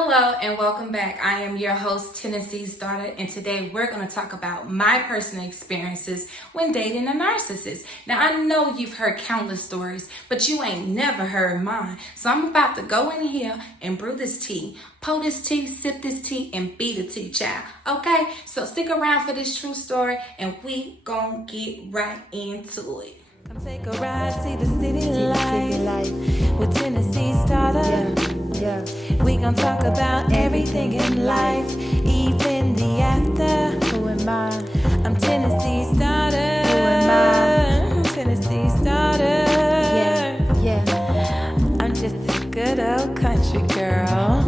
Hello and welcome back. I am your host, Tennessee's Daughter, and today we're going to talk about my personal experiences when dating a narcissist. Now, I know you've heard countless stories, but you ain't never heard mine. So I'm about to go in here and brew this tea, pour this tea, sip this tea, and be the tea, child. Okay? So stick around for this true story, and we gonna get right into it. Come take a ride, see the city life with Tennessee's Daughter. Yeah. We gon' talk about everything in life, even the after. Who am I? I'm Tennessee's Daughter. Who am I? I'm Tennessee's Daughter. Yeah. I'm just a good old country girl.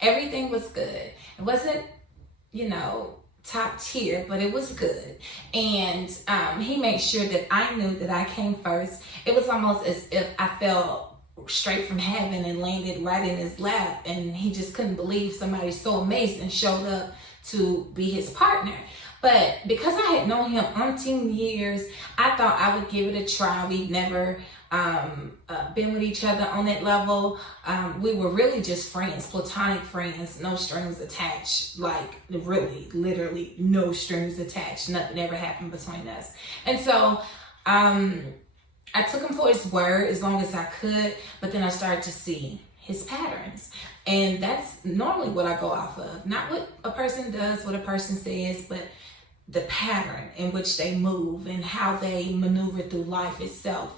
Everything was good. It wasn't, top tier, but it was good. And he made sure that I knew that I came first. It was almost as if I fell straight from heaven and landed right in his lap. And he just couldn't believe somebody so amazing showed up to be his partner. But because I had known him umpteen years, I thought I would give it a try. We'd never been with each other on that level. We were really just friends, platonic friends, no strings attached, like really, literally no strings attached. Nothing ever happened between us. And so I took him for his word as long as I could, but then I started to see his patterns. And that's normally what I go off of. Not what a person does, what a person says, but the pattern in which they move and how they maneuver through life itself.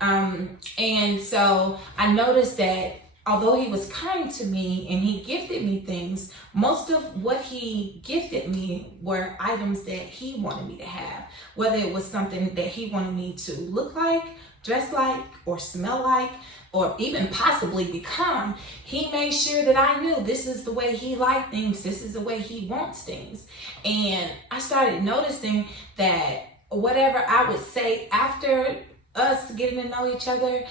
And so I noticed that although he was kind to me and he gifted me things, most of what he gifted me were items that he wanted me to have, whether it was something that he wanted me to look like, dress like, or smell like, or even possibly become. He made sure that I knew this is the way he liked things, this is the way he wants things. And I started noticing that whatever I would say after us getting to know each other,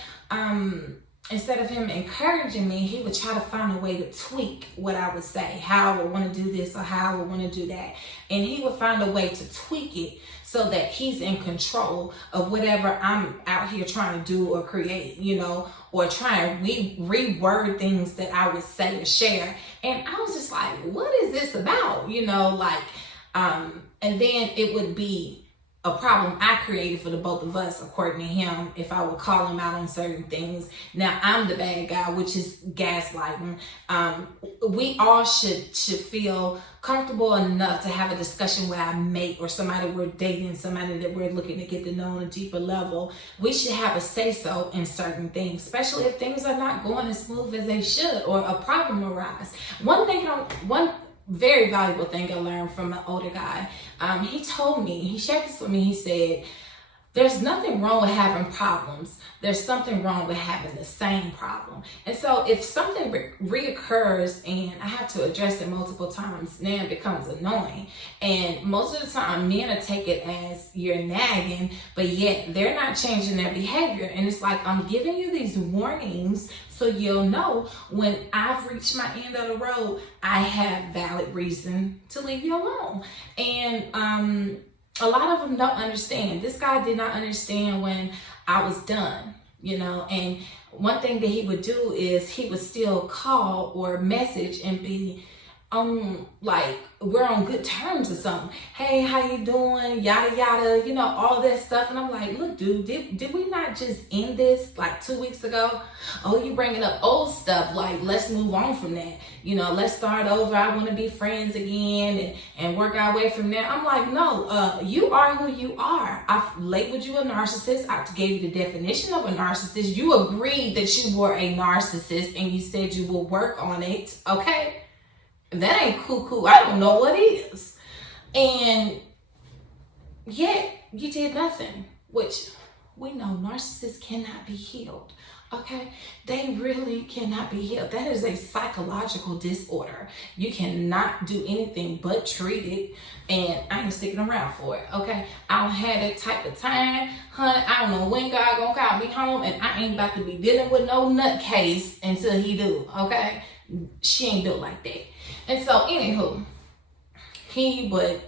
instead of him encouraging me, he would try to find a way to tweak what I would say, how I would want to do this or how I would want to do that. And he would find a way to tweak it so that he's in control of whatever I'm out here trying to do or create, or try to reword things that I would say or share. And I was just like, what is this about? And then it would be a problem I created for the both of us, according to him, if I would call him out on certain things. Now I'm the bad guy, which is gaslighting. We all should feel comfortable enough to have a discussion with our mate or somebody we're dating, somebody that we're looking to get to know on a deeper level. We should have a say-so in certain things, especially if things are not going as smooth as they should or a problem arises. One very valuable thing I learned from an older guy. He told me, he shared this with me, he said, there's nothing wrong with having problems. There's something wrong with having the same problem. And so if something reoccurs and I have to address it multiple times, then it becomes annoying. And most of the time, men will take it as you're nagging, but yet they're not changing their behavior. And it's like, I'm giving you these warnings so you'll know when I've reached my end of the road, I have valid reason to leave you alone. And a lot of them don't understand. This guy did not understand when I was done, and one thing that he would do is he would still call or message and be on, like, we're on good terms or something. Hey, how you doing? Yada, yada, all that stuff. And I'm like, look, dude, did we not just end this like 2 weeks ago? Oh, you bringing up old stuff. Like, let's move on from that. Let's start over. I want to be friends again and work our way from there. I'm like, no, you are who you are. I've labeled you a narcissist. I gave you the definition of a narcissist. You agreed that you were a narcissist and you said you will work on it. Okay? If that ain't cool, I don't know what is. And yet you did nothing, which we know narcissists cannot be healed. Okay? They really cannot be healed. That is a psychological disorder. You cannot do anything but treat it, and I ain't sticking around for it. Okay? I don't have that type of time, honey. I don't know when God gonna call me home, and I ain't about to be dealing with no nutcase until he do. Okay? She ain't built like that. And so, anywho, he would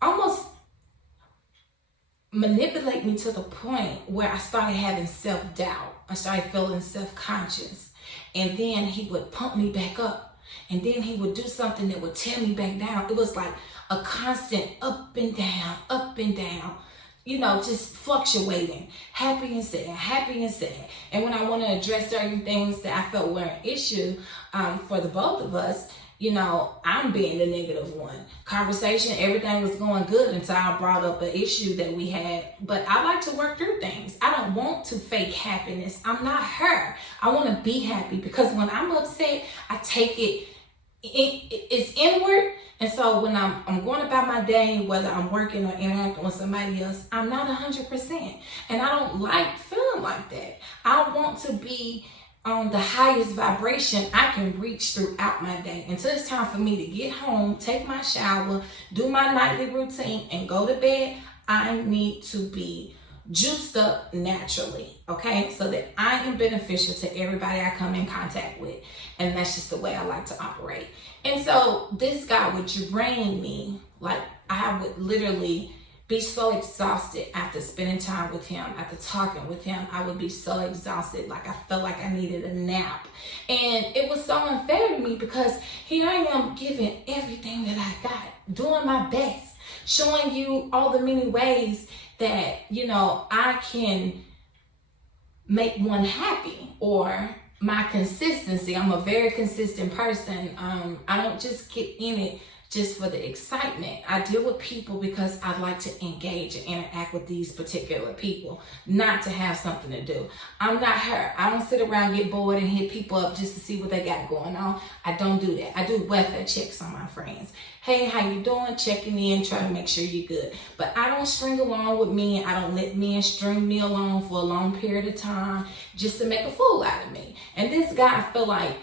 almost manipulate me to the point where I started having self-doubt. I started feeling self-conscious. And then he would pump me back up. And then he would do something that would tear me back down. It was like a constant up and down, you know, just fluctuating, happy and sad, happy and sad. And when I want to address certain things that I felt were an issue for the both of us, you know, I'm being the negative one. Conversation, everything was going good until I brought up an issue that we had. But I like to work through things. I don't want to fake happiness. I'm not her. I want to be happy, because when I'm upset, I take it's inward. And so when I'm going about my day, whether I'm working or interacting with somebody else, I'm not 100%. And I don't like feeling like that. I want to be on the highest vibration I can reach throughout my day, until it's time for me to get home, take my shower, do my nightly routine, and go to bed. I need to be juiced up naturally, okay? So that I am beneficial to everybody I come in contact with. And that's just the way I like to operate. And so this guy would drain me. Like, I would literally be so exhausted after spending time with him, after talking with him. I would be so exhausted, like I felt like I needed a nap. And it was so unfair to me, because here I am giving everything that I got, doing my best, showing you all the many ways that, you know, I can make one happy, or my consistency. I'm a very consistent person. I don't just get in it just for the excitement. I deal with people because I like to engage and interact with these particular people, not to have something to do. I'm not her. I don't sit around, get bored, and hit people up just to see what they got going on. I don't do that. I do welfare checks on my friends. Hey, how you doing? Checking in, trying to make sure you're good. But I don't string along with men. I don't let men string me along for a long period of time just to make a fool out of me. And this guy, I feel like,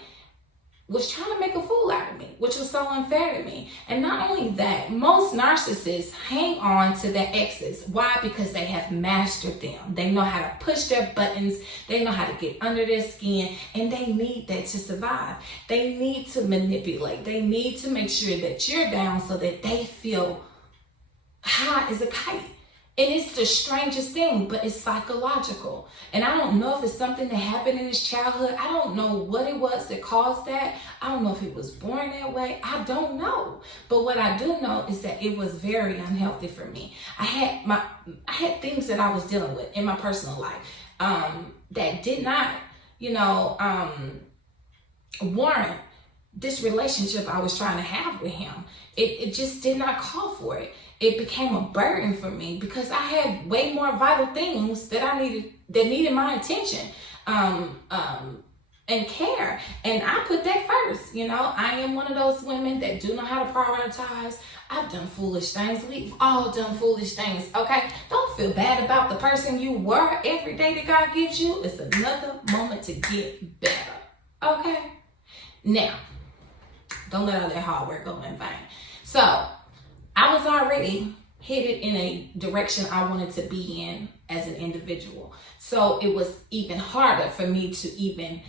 was trying to make a fool out of me, which was so unfair to me. And not only that, most narcissists hang on to their exes. Why? Because they have mastered them. They know how to push their buttons. They know how to get under their skin, and they need that to survive. They need to manipulate. They need to make sure that you're down so that they feel high as a kite. And it's the strangest thing, but it's psychological. And I don't know if it's something that happened in his childhood. I don't know what it was that caused that. I don't know if he was born that way. I don't know. But what I do know is that it was very unhealthy for me. I had things that I was dealing with in my personal life that did not, warrant this relationship I was trying to have with him. It just did not call for it. It became a burden for me because I had way more vital things that needed my attention and care. And I put that first. I am one of those women that do know how to prioritize. I've done foolish things. We've all done foolish things, okay? Don't feel bad about the person you were. Every day that God gives you is another moment to get better, okay? Now, don't let all that hard work go in vain. So, I was already headed in a direction I wanted to be in as an individual. So it was even harder for me to even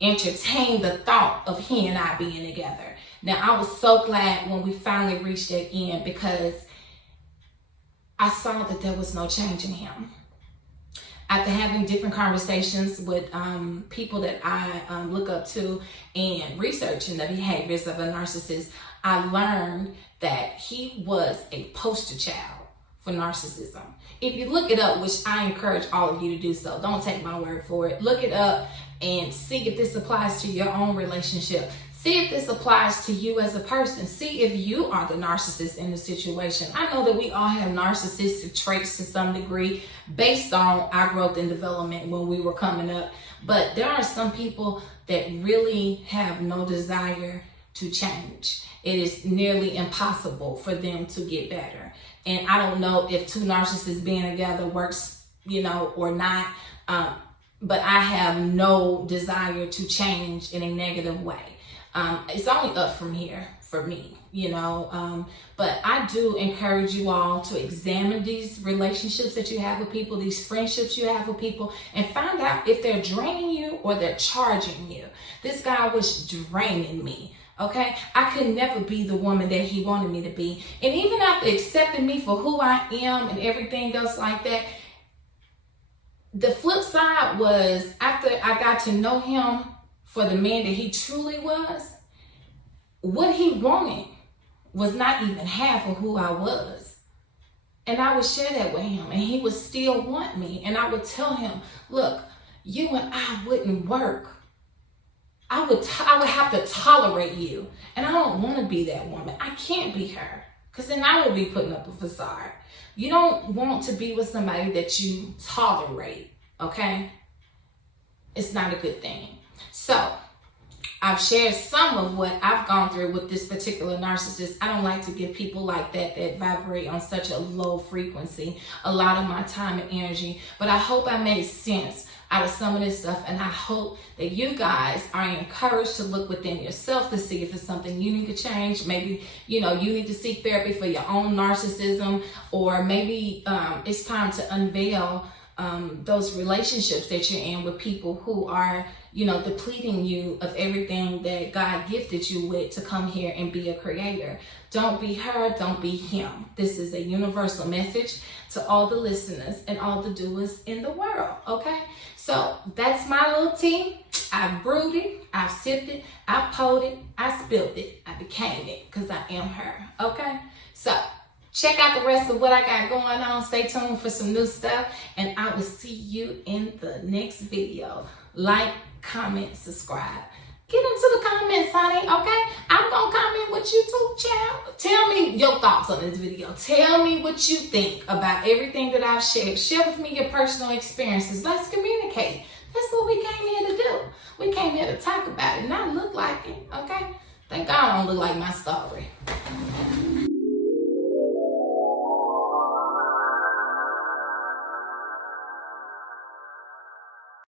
entertain the thought of he and I being together. Now, I was so glad when we finally reached that end because I saw that there was no change in him. After having different conversations with people that I look up to and researching the behaviors of a narcissist, I learned that he was a poster child for narcissism. If you look it up, which I encourage all of you to do so, don't take my word for it. Look it up and see if this applies to your own relationship. See if this applies to you as a person. See if you are the narcissist in the situation. I know that we all have narcissistic traits to some degree based on our growth and development when we were coming up. But there are some people that really have no desire to change. It is nearly impossible for them to get better. And I don't know if two narcissists being together works, or not. But I have no desire to change in a negative way. It's only up from here for me, but I do encourage you all to examine these relationships that you have with people, these friendships you have with people, and find out if they're draining you or they're charging you. This guy was draining me. Okay, I could never be the woman that he wanted me to be. And even after accepting me for who I am and everything else like that, the flip side was after I got to know him for the man that he truly was, what he wanted was not even half of who I was. And I would share that with him, and he would still want me. And I would tell him, look, you and I wouldn't work. I would have to tolerate you. And I don't want to be that woman. I can't be her, because then I will be putting up a facade. You don't want to be with somebody that you tolerate, okay? It's not a good thing. So I've shared some of what I've gone through with this particular narcissist. I don't like to give people like that vibrate on such a low frequency a lot of my time and energy. But I hope I made sense out of some of this stuff, and I hope that you guys are encouraged to look within yourself to see if it's something you need to change. Maybe, you need to seek therapy for your own narcissism, or maybe it's time to unveil those relationships that you're in with people who are, depleting you of everything that God gifted you with to come here and be a creator. Don't be her, don't be him. This is a universal message to all the listeners and all the doers in the world, okay? So that's my little tea. I brewed it, I sipped it, I poured it, I spilled it, I became it, because I am her, okay? So check out the rest of what I got going on. Stay tuned for some new stuff, and I will see you in the next video. Like, comment, subscribe. Get into the comments, honey, okay? I'm gonna comment with you too, child. Tell me your thoughts on this video. Tell me what you think about everything that I've shared. Share with me your personal experiences. Let's communicate. That's what we came here to do. We came here to talk about it, not look like it, okay? Thank God I don't look like my story.